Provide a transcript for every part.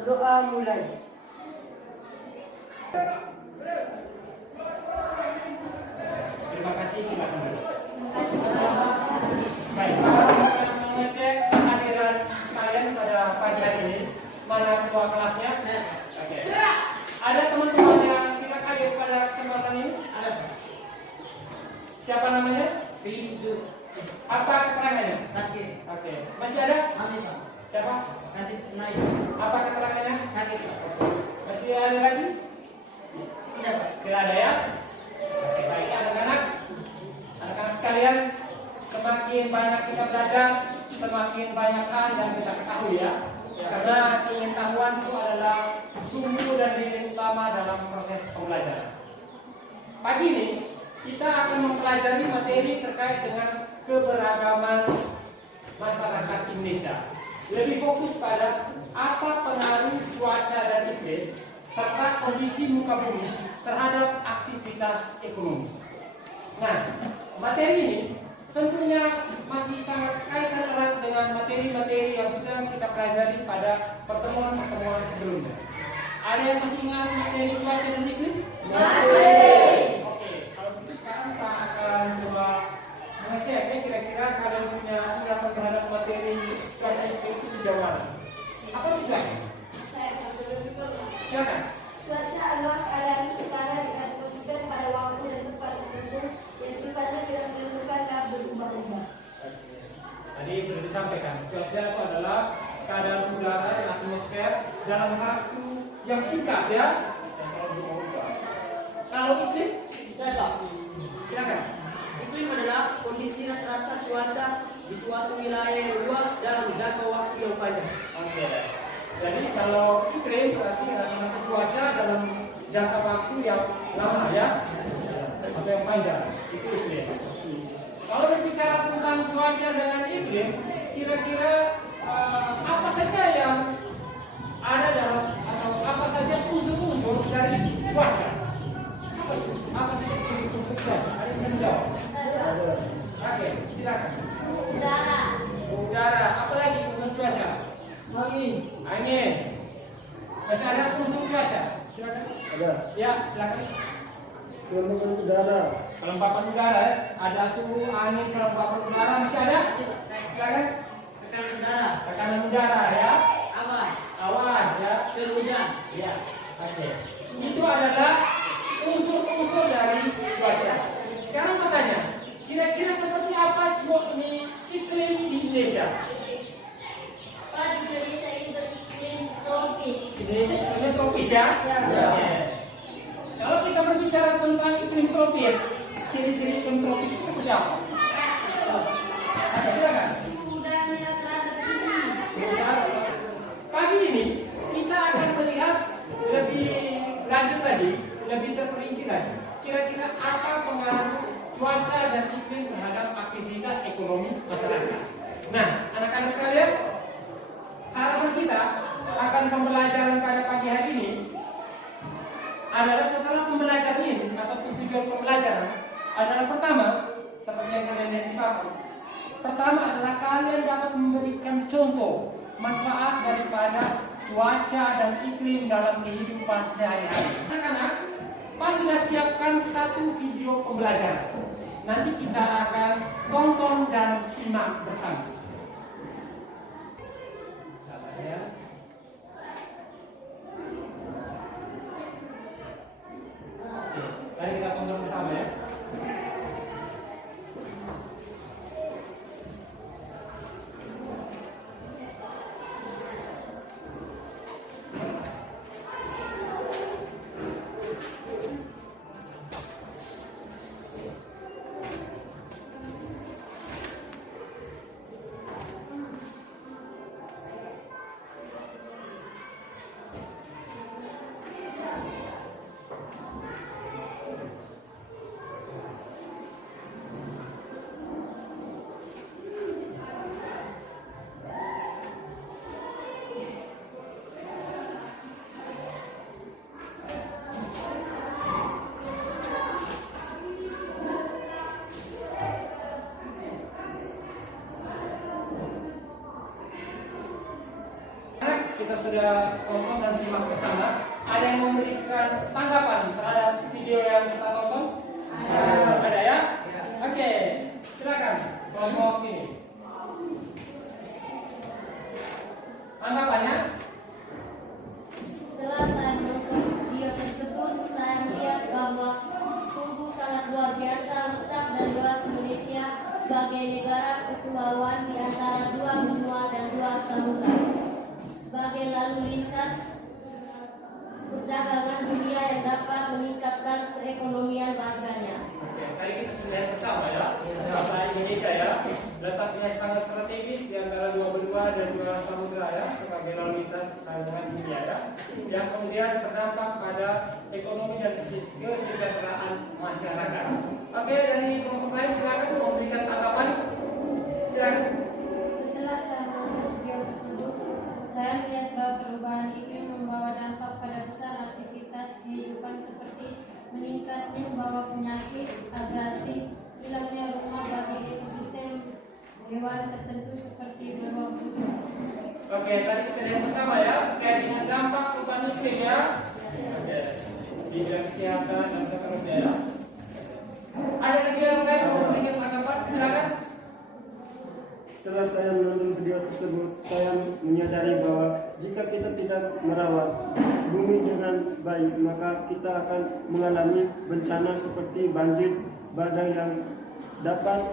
Berdoa mulai. Terima kasih, silakan. Baik, kita mengecek kehadiran kalian pada pagi hari ini. Mana ketua kelasnya? Oke. Ada teman-teman yang tidak hadir pada kesempatan ini? Ada. Siapa namanya? Pintu. Apa keterangannya? Sakit. Oke. Masih ada? Masih Pak. Siapa? Nanti naik. Apa keterangannya? Sakit Pak. Masih ada lagi? Tidak Pak. Tidak ada ya? Oke, baik. Anak-anak sekalian, semakin banyak kita belajar, semakin banyak hal yang kita ketahui ya. Karena pengetahuan itu adalah sumber dan nilai utama dalam proses pembelajaran. Pagi ini kita akan mempelajari materi terkait dengan keberagaman masyarakat Indonesia. Lebih fokus pada apa pengaruh cuaca dan iklim serta kondisi muka bumi terhadap aktivitas ekonomi. Nah, materi ini tentunya masih sangat kaitan erat dengan materi-materi yang sudah kita pelajari pada pertemuan-pertemuan sebelumnya. Ada yang masih ingat materi cuaca dan iklim? Masih. Oke, kalau begitu sekarang kita akan coba mengecek ya, kira-kira kalian punya pendapat terhadap materi cuaca iklim itu sejauh mana? Apa tujuannya? Silakan. Cuaca adalah keadaan utara di atmosfer pada waktu dan tempat tertentu yang sifatnya tidak menentukan dan berubah-ubah. Tadi sudah disampaikan, cuaca itu adalah keadaan udara di atmosfer dalam waktu yang singkat ya. Kalau iklim, silakan. Iklim adalah kondisi rata-rata cuaca di suatu wilayah yang luas dalam jangka waktu yang panjang. Oke. Jadi kalau iklim berarti rata-rata cuaca dalam jangka waktu yang lama ya, atau yang panjang. Itu iklim. Kalau berbicara tentang cuaca dengan iklim, kira-kira apa saja yang ada dalam atau apa saja unsur-unsur dari cuaca? Apa itu? Apa saja unsur-unsur cuaca? Ada yang menjawab? Oke, silakan. Udara. Udara. Apa lagi unsur cuaca? Angin. Angin. Masih ada unsur cuaca? Silakan. Ada Ya, silakan. kelembapan udara, Kelembapan udara ya. Ada suhu, angin, kelembapan udara masih ada? Silakan. Tekanan udara. Tekanan udara ya. Awan. Awan ya. Curah hujan. Ya. Oke. Itu adalah unsur-unsur dari cuaca. Sekarang bertanya, kira-kira seperti apa ini iklim di Indonesia? Pada Indonesia ini beriklim tropis. Indonesia iklimnya tropis ya? Ya. Oke. Kalau kita berbicara tentang iklim tropis, ciri-ciri iklim tropis itu seperti apa? Silakan. Udara rata-rata tinggi. Pagi ini kita akan melihat lebih lanjut lagi, lebih terperinci lagi. Kira-kira apa pengaruh cuaca dan iklim terhadap aktivitas ekonomi masyarakat? Nah, anak-anak sekalian, harapan kita akan pembelajaran pada pagi hari ini adalah setelah pembelajaran ini atau tujuan pembelajaran adalah pertama, seperti yang kalian lihat di papan. Pertama adalah kalian dapat memberikan contoh manfaat daripada cuaca dan iklim dalam kehidupan sehari-hari. Anak-anak, Pak sudah siapkan satu video pembelajaran. Nanti kita akan tonton dan simak bersama. Sabar ya. Oke, mari kita tonton bersama ya. sudah tonton dan simak bersama, ada yang memberikan tanggapan terhadap video yang kita tonton? Ada ya? Oke, silakan kelompok ini. Tanggapannya? Setelah saya menonton video tersebut, saya melihat bahwa sungguh sangat luar biasa letak dan luas Indonesia sebagai negara kepulauan di antara dua benua dan dua samudra, sebagai lalu lintas perdagangan dunia yang dapat meningkatkan perekonomian warganya. Oke, tadi kita sudah lihat bersama ya, bahwa Indonesia ya letaknya sangat strategis di antara dua benua dan dua samudra ya, sebagai lalu lintas perdagangan dunia ya, yang kemudian berdampak pada ekonomi dan kesejahteraan masyarakat. Oke, dari kelompok lain silakan memberikan tanggapan. Silakan. Setelah saya menonton video tersebut, saya melihat bahwa perubahan iklim membawa dampak pada besar aktivitas kehidupan seperti meningkatnya membawa penyakit, agresi, hilangnya rumah bagi ekosistem hewan tertentu seperti beruang putih. Oke, tadi kita lihat bersama ya terkait dengan dampak perubahan iklim ya. Oke, di bidang kesehatan dan seterusnya ya. Ada lagi yang lain mau memberikan tanggapan? Silakan. Setelah saya menonton video tersebut, saya menyadari bahwa jika kita tidak merawat bumi dengan baik, maka kita akan mengalami bencana seperti banjir bandang yang dapat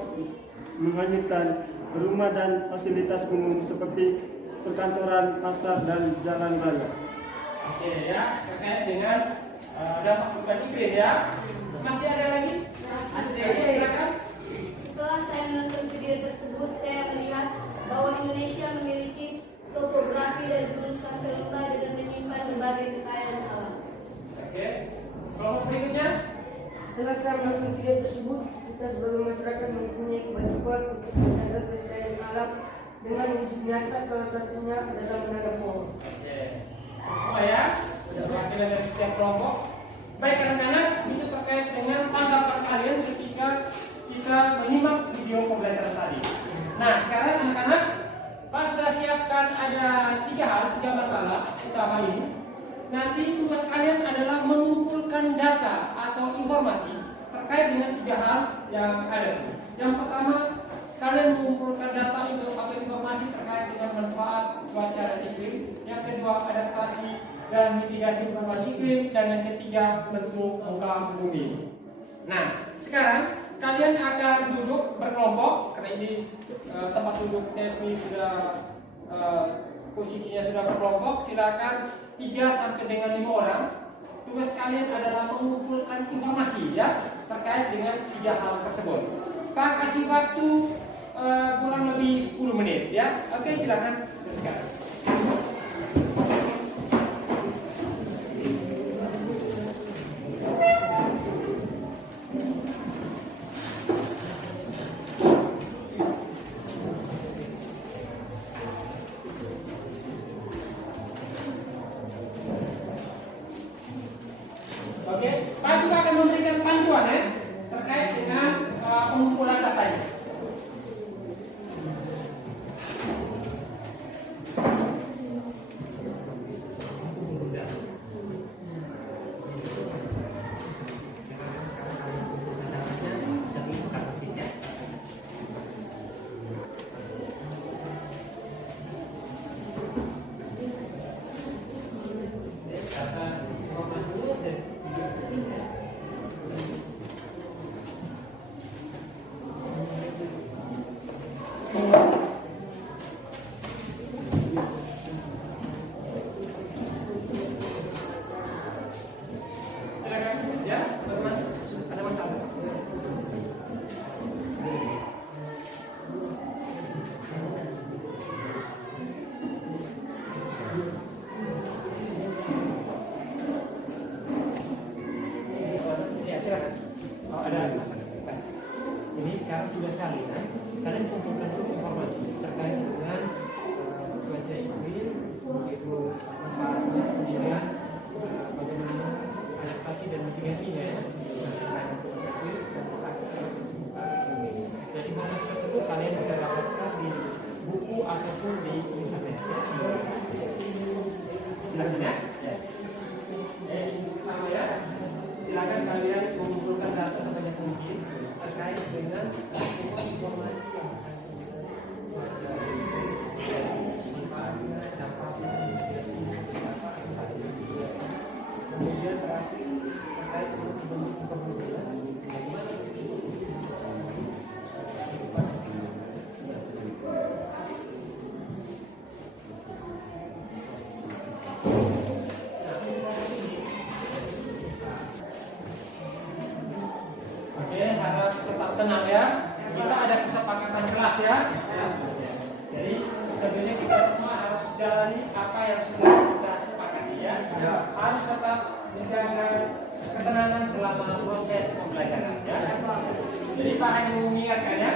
menghanyutkan rumah dan fasilitas umum seperti perkantoran, pasar, dan jalan raya. Oke ya, terkait dengan dampak perubahan iklim ya. Masih ada lagi? Silakan. Setelah saya menonton video tersebut, saya melihat bahwa Indonesia memiliki topografi dari gunung sampai lembah dengan menyimpan berbagai kekayaan alam. Oke, kelompok berikutnya. Setelah saya menonton video tersebut, kita sebagai masyarakat mempunyai kewajiban untuk menjaga kelestarian alam dengan wujud nyata, salah satunya adalah menanam pohon. Oke, semua ya, sudah perwakilan dari setiap kelompok. Baik anak-anak, itu terkait dengan tanggapan kalian ketika kita menyimak video pembelajaran tadi. Nah, sekarang anak-anak, Pak sudah siapkan ada 3 masalah utama ini. Nanti tugas kalian adalah mengumpulkan data atau informasi terkait dengan 3 hal yang ada. Yang pertama, kalian mengumpulkan data atau informasi terkait dengan manfaat cuaca dan iklim. Yang kedua, adaptasi dan mitigasi perubahan iklim. Dan yang ketiga, bentuk muka bumi. Nah, sekarang kalian akan duduk berkelompok karena ini tempat duduknya ini sudah posisinya sudah berkelompok. Silakan 3 sampai dengan 5 orang. Tugas kalian adalah mengumpulkan informasi ya terkait dengan 3 hal tersebut. Pak kasih waktu kurang lebih 10 menit ya. Oke, silakan teruskan. Oke, Pak juga akan memberikan panduan ya terkait dengan pengumpulan datanya. Ini sekarang sudah sekali, kalian kumpulkan dulu informasi terkait dengan cuaca iklim, begitu manfaatnya, kemudian bagaimana adaptasi dan mitigasinya ya. Jadi informasi tersebut kalian bisa dapatkan di buku ataupun di internet. tenang ya. Kita ada kesepakatan kelas ya. Jadi tentunya kita semua harus jalani apa yang sudah kita sepakati ya. Harus tetap menjaga ketenangan selama proses pembelajaran ya. Jadi Pak hanya mengingatkan ya.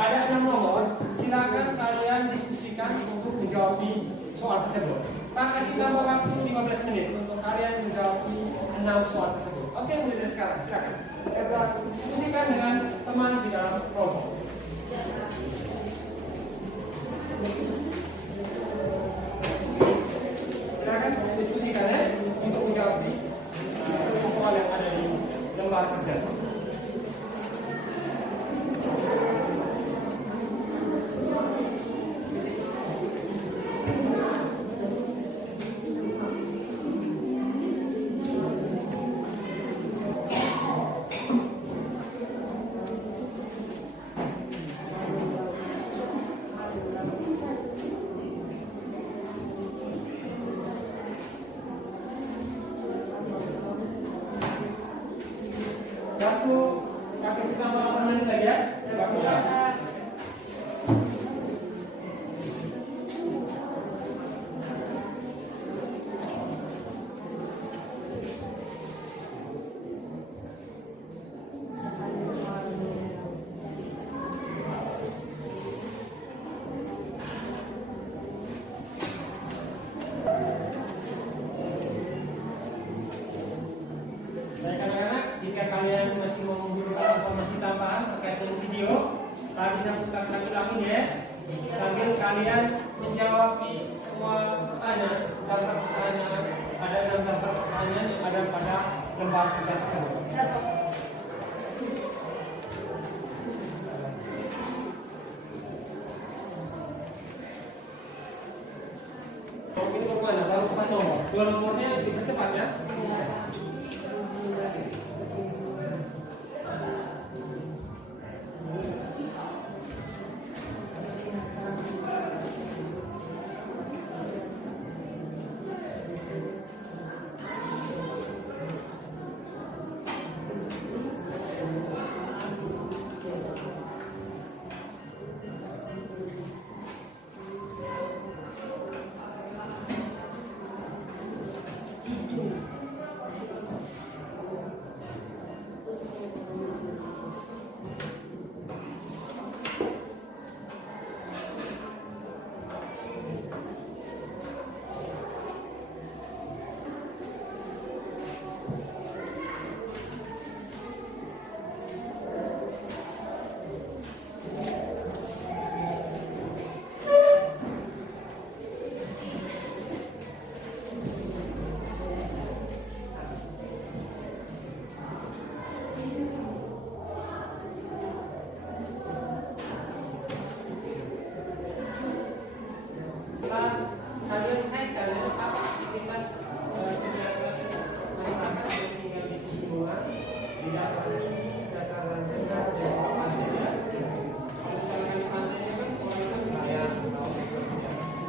Ada 6 nomor, silakan kalian diskusikan untuk menjawab soal tersebut. Pak kasih tambah waktu 15 menit untuk kalian menjawab 6 soal tersebut. Oke, mulai dari sekarang, silakan. Diskusikan dengan teman di dalam kelompok. Silakan diskusikan ya untuk menjawab soal yang ada di lembar kerja. video. Kalian bisa putar lagi ya. Sambil kalian menjawab semua pertanyaan, daftar pertanyaan, ada dalam daftar pertanyaan yang ada pada lembar kita tersebut. Ini bagaimana? Baru 4 nomor. 2 nomornya dipercepat ya. Kalian kaitkan ya, apa aktivitas kegiatan masyarakat yang tinggal di pegunungan, di dataran rendah, di bawah pantai ya. Kalau kalian pantainya kan orang nelayan,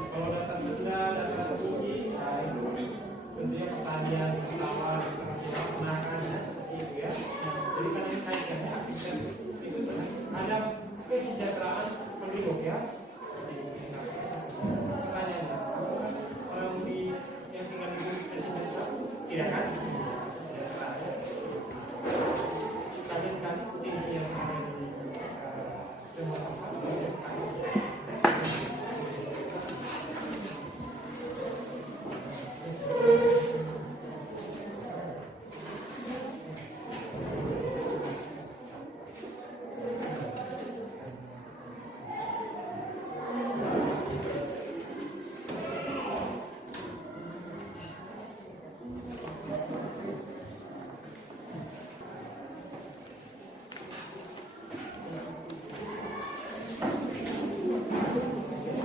kalau dataran rendah, dataran tinggi, nah itu tentunya pertanian, sawah, peternakan ya, seperti itu ya. Jadi kalian kaitkan ya, aktivitas itu ada kesejahteraan penduduk ya. Orang di yang tinggal di desa tidak kan? Kalian potensi yang ada di semua tempat.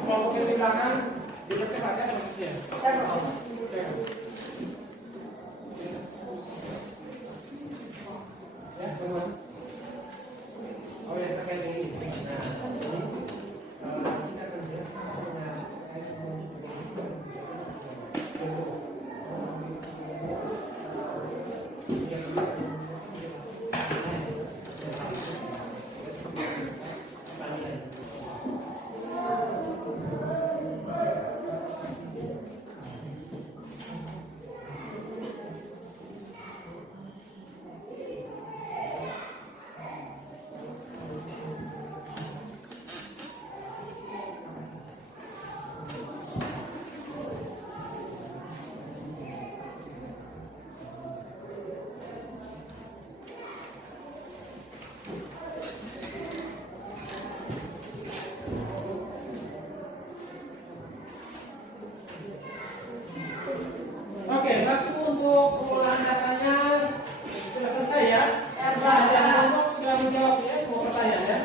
Kalau ke belakang dipercepat ya prosesnya. Ya, teman. Oh ya terkait ini. Nah, ini kita kerja Oke, waktu untuk pengolahan datanya sudah selesai ya? Dan sudah menjawab ya semua pertanyaan ya?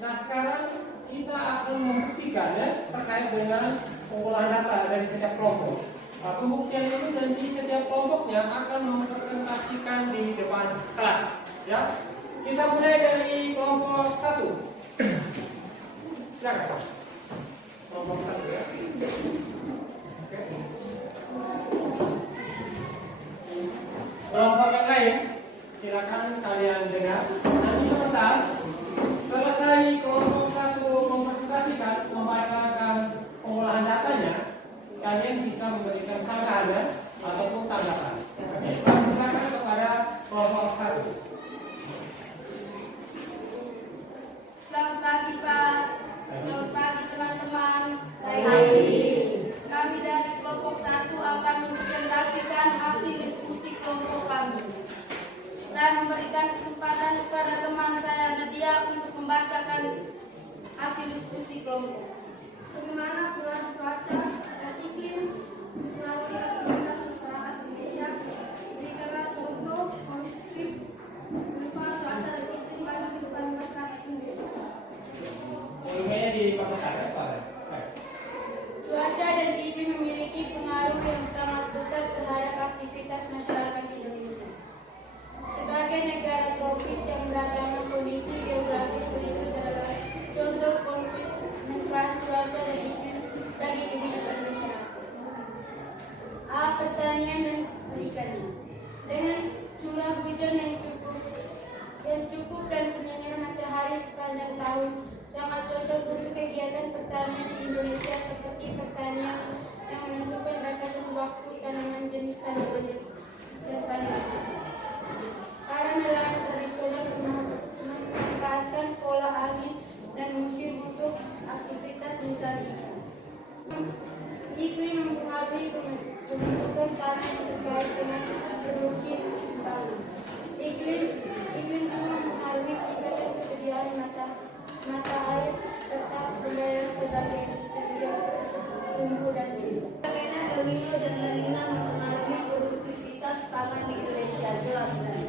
Nah sekarang kita akan membuktikan ya terkait dengan pengolahan data dari setiap kelompok. Pembuktian itu nanti setiap kelompoknya akan mempresentasikan di depan kelas ya. Kita mulai dari kelompok 1. Silakan. Kelompok 1 ya. Oke. Kelompok yang lain, silakan kalian dengar. Nanti sebentar, selesai kelompok 1 mempresentasikan, membacakan pengolahan datanya, kalian bisa memberikan sanggahan ataupun tanggapan. Oke, silakan kepada kelompok 1. Selamat pagi Pak. Selamat pagi teman-teman. Kami dari kelompok 1 akan mempresentasikan hasil diskusi kelompok kami. Saya memberikan kesempatan kepada untuk membacakan hasil diskusi kelompok. Bagaimana pengaruh cuaca dan iklim mengaruhi aktivitas masyarakat Indonesia? Berikanlah contoh konkret berupa cuaca dan iklim pada kehidupan masyarakat Indonesia. Volumenya di pakai soalnya. Cuaca dan iklim memiliki pengaruh yang sangat besar terhadap aktivitas masyarakat Indonesia. Sebagai negara tropis yang beragam kondisi geografis berikut adalah contoh konflik perubahan cuaca dan iklim bagi kehidupan masyarakat. A. Pertanian dan perikanan. Dengan curah hujan yang cukup dan penyinir matahari sepanjang tahun, sangat cocok untuk kegiatan pertanian di Indonesia seperti pertanian yang menentukan batasan waktu tanaman jenis tanaman dan panen. Para nelayan tradisional memanfaatkan pola angin dan musim untuk aktivitas mencari ikan. Iklim mempengaruhi pembentukan tanah yang terkait dengan produksi pangan. Iklim juga mempengaruhi tingkat ketersediaan mata air serta pembayaran sebagai tumbuh dan hidup. Bagaimana El Nino dan La Nina mempengaruhi produktivitas pangan di Indonesia? Jelaskan.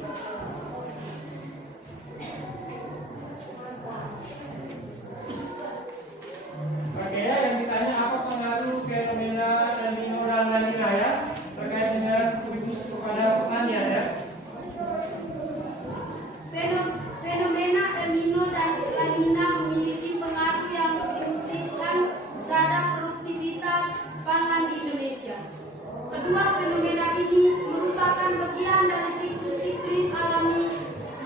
Oke, yang ditanya apa pengaruh fenomena El Nino dan La Nina ya terkait dengan kontribusi kepada pertanian ya. Fenomena El Nino dan La Nina memiliki pengaruh yang signifikan terhadap produktivitas pangan di Indonesia. Kedua fenomena ini merupakan bagian dari siklus iklim alami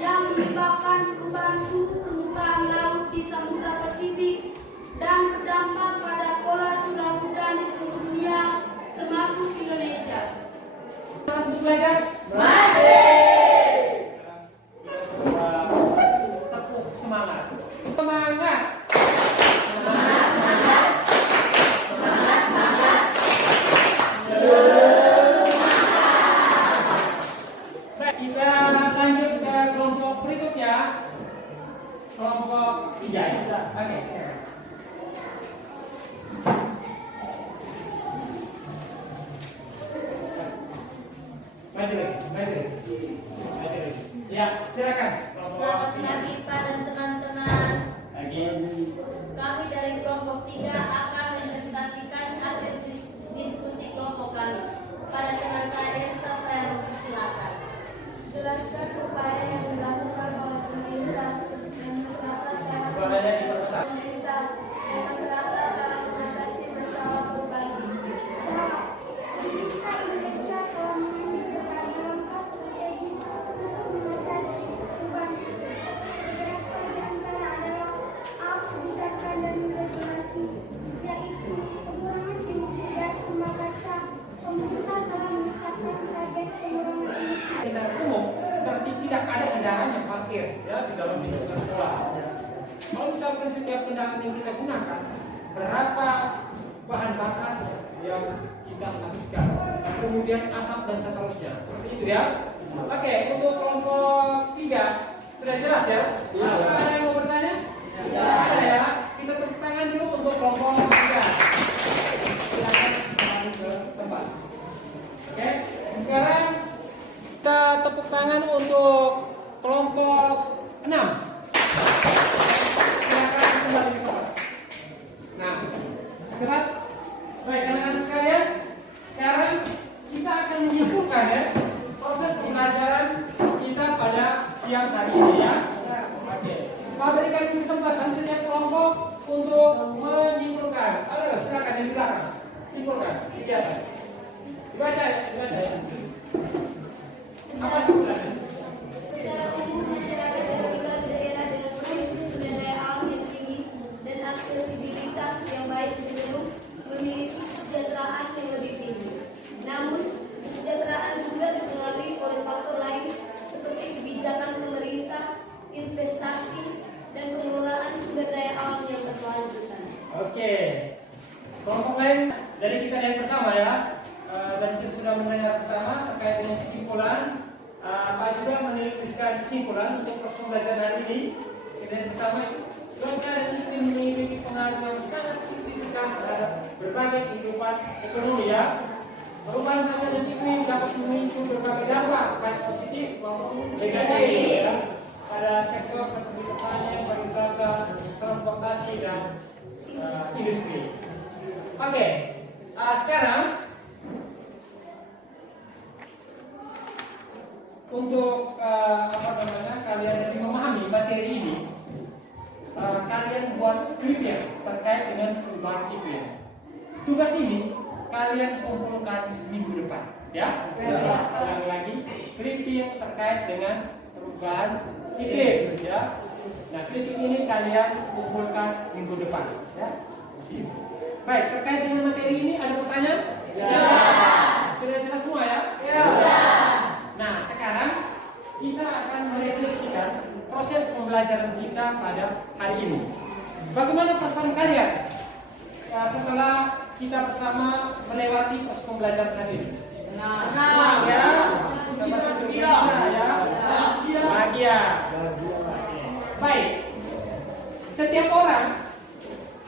yang menyebabkan perubahan suhu permukaan laut di Samudra Pasifik dan berdampak pada pola curah hujan di seluruh dunia, termasuk Indonesia. Untuk belajar? Tepuk semangat. Semangat. Baik, kita lanjut ke kelompok berikutnya. Kelompok 3 ya. Oke, silakan. Maju. Ya, silakan. Selamat pagi Pak dan teman-teman. Lagi. Kami dari kelompok 3 akan menpresentasikan hasil diskusi kelompok kami. Pada teman saya mempersilakan. Jelaskan upaya yang dilakukan oleh pemerintah dan masyarakat dalam Suaranya diperbesar. pemerintah dan masyarakat dalam mengatasi masalah perubahan iklim. Pemerintah Indonesia telah mengambil berbagai langkah strategis untuk mengatasi perubahan iklim. Beberapa di antara adalah A. Kebijakan dan regulasi, yaitu pengurangan emisi gas rumah kaca. Pemerintah telah menetapkan target pengurangan emisi. Kendaraan umum berarti tidak ada kendaraan yang parkir ya di dalam lingkungan sekolah. Kalau misalkan setiap kendaraan yang kita gunakan, berapa bahan bakar yang kita habiskan, kemudian asap dan seterusnya, seperti itu ya. Oke, untuk kelompok 3 sudah jelas ya? Apa ada yang mau bertanya? Ada ya. Kita tepuk tangan dulu untuk kelompok 3. Silakan kembali ke tempat. Oke, sekarang kita tepuk tangan untuk kelompok 6. Silakan kembali ke tempat. Nah, cepat. Baik, anak-anak sekalian, sekarang kita akan menyimpulkan ya proses pembelajaran kita pada siang hari ini ya. Oke. Mau berikan kesempatan setiap kelompok untuk menyimpulkan. Ayo, silakan dari belakang. Simpulkan kegiatan. Dibaca ya. Apa sebenarnya? Secara umum, masyarakat yang tinggal di daerah dengan kondisi sumber daya alam yang tinggi dan aksesibilitas yang baik cenderung memiliki kesejahteraan yang lebih tinggi. Namun, kesejahteraan juga dipengaruhi oleh faktor lain seperti kebijakan pemerintah, investasi, dan pengelolaan sumber daya alam yang berkelanjutan. Oke. Kelompok lain dari kita yang bersama ya. Dan kita sudah mendengar bersama terkait dengan kesimpulan. Pak juga menuliskan kesimpulan untuk proses pembelajaran hari ini. dan pertama itu cuaca dan iklim memiliki pengaruh yang sangat signifikan terhadap berbagai kehidupan ekonomi ya. Perubahan cuaca dan iklim dapat memicu berbagai dampak baik positif maupun negatif ya, pada sektor seperti pertanian, pariwisata, transportasi dan industri. Oke, sekarang untuk kalian lebih memahami materi ini, kalian buat kriteria terkait dengan perubahan iklim. Tugas ini kalian kumpulkan minggu depan, ya. Ulang lagi, kriteria terkait dengan perubahan iklim, ya. Nah, kritik ini kalian kumpulkan minggu depan, ya. Baik, terkait dengan materi ini ada pertanyaan? Ya. Sudah jelas semua ya? Ya. Nah, sekarang kita akan merefleksikan proses pembelajaran kita pada hari ini. Bagaimana perasaan kalian setelah kita bersama melewati proses pembelajaran hari ini? Senang ya? Bahagia ya? Bahagia. Baik. Setiap orang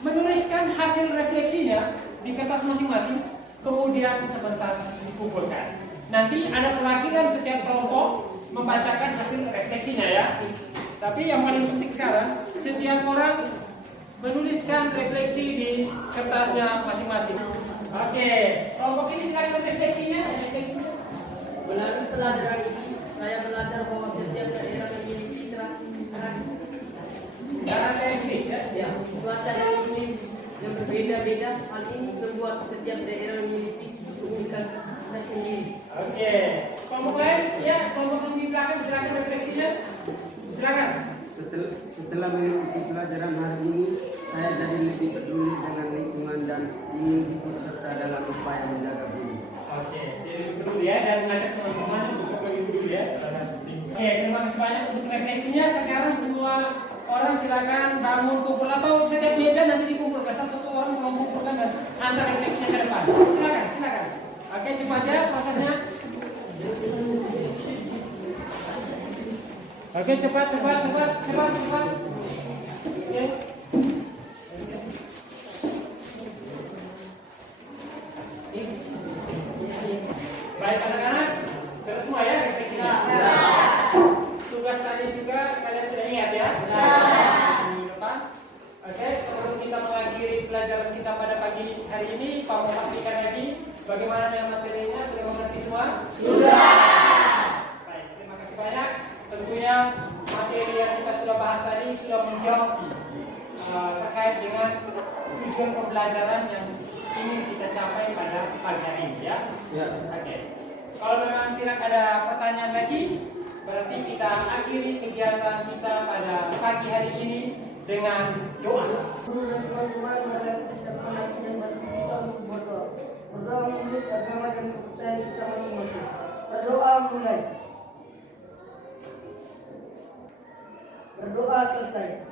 menuliskan hasil refleksinya di kertas masing-masing, kemudian sebentar dikumpulkan. Nanti ada perwakilan setiap kelompok membacakan hasil refleksinya ya. Tapi yang paling penting sekarang, setiap orang menuliskan refleksi di kertasnya masing-masing. Oke, kelompok ini silakan refleksinya. Melalui pelajaran ini, saya belajar bahwa setiap daerah memiliki karakteristik ya, cuaca dan iklim yang berbeda-beda. Hal ini membuat setiap daerah memiliki keunikan tersendiri. Oke, kelompok lain ya, kelompok yang di belakang silakan refleksinya. Silakan. Setelah mengikuti pelajaran hari ini, saya jadi lebih peduli dengan lingkungan dan ingin ikut serta dalam upaya menjaga bumi. Oke, jadi peduli ya, dan mengajak teman-teman untuk lebih peduli ya. Oke, terima kasih banyak untuk refleksinya. Sekarang semua orang silakan bangun kumpul atau setiap meja nanti dikumpulkan satu orang tolong kumpulkan dan antar refleksinya ke depan. Silakan. Oke, cepat aja prosesnya. Oke, cepat. Oke. Baik anak-anak, terus semua ya refleksinya. Tugas tadi juga kalian sudah ingat ya? Minggu depan. Oke, sebelum kita mengakhiri pelajaran kita pada pagi hari ini, Pak mau pastikan lagi bagaimana dengan materinya, sudah mengerti semua? Sudah. Baik, terima kasih banyak. Tentunya materi yang kita sudah bahas tadi sudah menjawab terkait dengan tujuan pembelajaran yang ingin kita capai pada pagi hari ini ya. Oke. Kalau memang tidak ada pertanyaan lagi, berarti kita akhiri kegiatan kita pada pagi hari ini dengan doa. Guru dan teman-teman, marilah kita siapkan hati dan batin kita untuk berdoa. Berdoa menurut agama dan kepercayaan kita masing-masing. Berdoa mulai. Berdoa selesai.